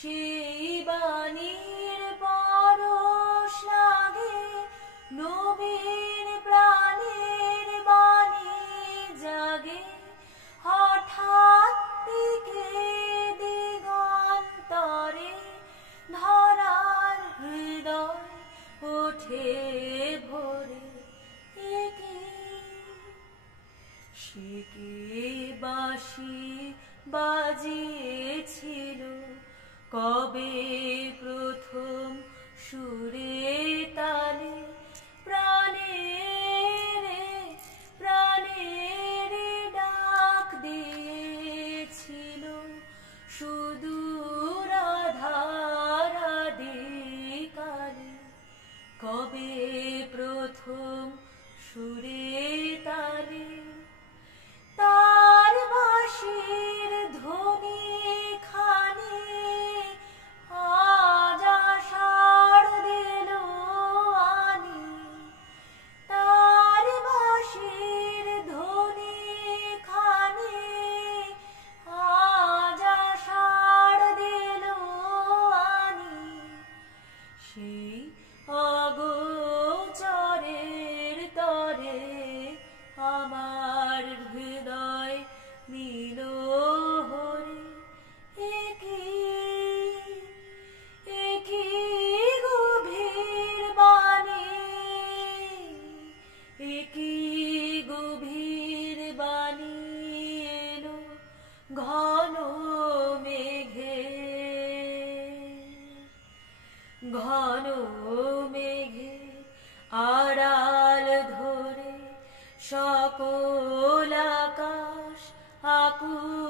সেই বাণীর পরশ লাগে নবীন প্রাণের বাণী জাগে হঠাৎ দিকে দিগন্তরে ধরার হৃদয় ওঠে ভরে সে কি বাঁশি বাজিয়েছিল কবে প্রথম সুরে তালে প্রাণের প্রাণের ডাক দিয়েছিল সুদূর আধারাদিকালে কবে প্রথম সুরে তালে তার বাঁশির ধ্বনি খানি আজ আষাঢ় দিল আনি তার বাঁশির ধ্বনি খানি আজ আষাঢ় দিল আনি সেই অগোচরের তরে আমার হৃদয় নীল হরে একই গভীর বাণী একই গভীর বাণী এলো ঘন মেঘে ঘন মেঘে আড়াল ধরে সকল আকাশ আকুল